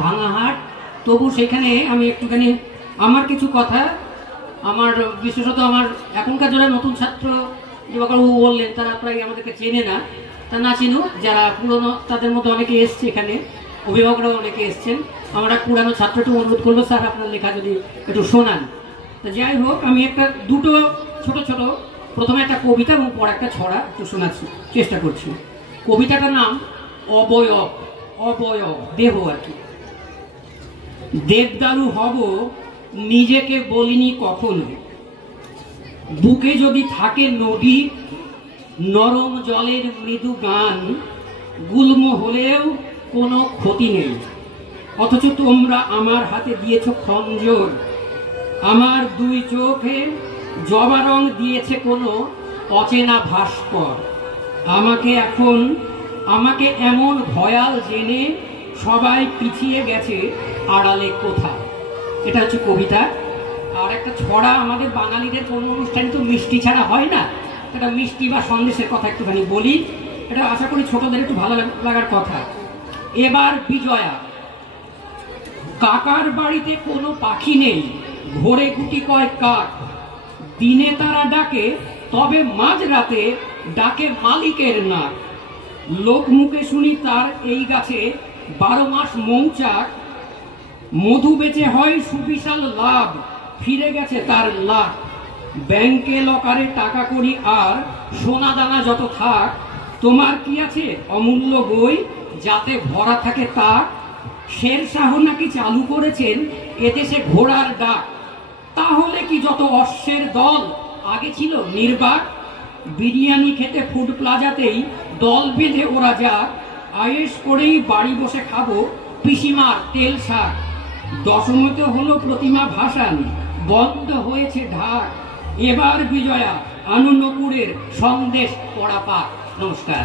ভাঙাহাট। তবু সেখানে আমি একটুখানি আমার কিছু কথা, আমার বিশেষত আমার এখনকার যারা নতুন ছাত্র দিবাকরবাবু বললেন তারা প্রায় আমাদেরকে চেনে না, তা না চিনুক, যারা পুরনো তাদের মধ্যে অনেকে এসছে, এখানে অভিভাবকরাও অনেকে এসছেন। আমরা পুরানো ছাত্রটা অনুরোধ করবো, স্যার আপনার লেখা যদি একটু শোনান। তা যাই হোক, আমি একটা দুটো ছোট ছোট, প্রথমে একটা কবিতা এবং পর একটা ছড়া একটু শোনাচ্ছি, চেষ্টা করছি। কবিতাটার নাম অবয়ব। অবয়ব দেহ আর কি। দেবদারু হব নিজেকে বলিনি কখনো, বুকে যদি থাকে নদী, নরম জলের মৃদু গান, গুল্ম হলেও কোনো ক্ষতি নেই। অথচ তোমরা আমার হাতে দিয়েছ খঞ্জর, আমার দুই চোখে জবা রং দিয়েছে কোনো অচেনা ভাস্কর। আমাকে এমন ভয়াল জেনে সবাই পিছিয়ে গেছে আড়ালে কোথা। এটা হচ্ছে কবিতা। আর একটা ছড়া, আমাদের বাঙালিদের কোনো অনুষ্ঠানে তো মিষ্টি ছাড়া হয় না, এটা মিষ্টি বা সন্দেশের কথা একটুখানি বলি, এটা আশা করি ছোটদের একটু ভালো লাগার কথা। এবার বিজয়া। কাকার বাড়িতে কোনো পাখি নেই, ভোরে গুটি কয় কাক, দিনে তারা ডাকে তবে মাঝরাতে ডাকে মালিকের নাক। লোক মুখে শুনি তার এই গাছে 12 মাস মৌচাক, মধু বেচে হয় সুবিশাল লাভ, ফিরে গেছে তার লাভ। ব্যাংকে লকারে টাকা করি আর সোনা দানা যত থাক, তোমার কি আছে অমূল্য বই যাতে ভরা থাকে তাক। শেরশাহ নাকি চালু করেছেন এদেশে ঘোড়ার ডাক, তাহলে কি যত অশ্বের দল আগে ছিল নির্বাক। বিরিয়ানি খেতে ফুড প্লাজাতেই দল বেঁধে ওরা যাক, আয়েশ করেই বাড়ি বসে খাবো পিসিমার তেল শাক। দশমীতে হলো প্রতিমা ভাসান, বন্ধ হয়েছে ঢাক। এবার বিজয়া আনন্দপুরের সন্দেশ পড়া পাক। নমস্কার।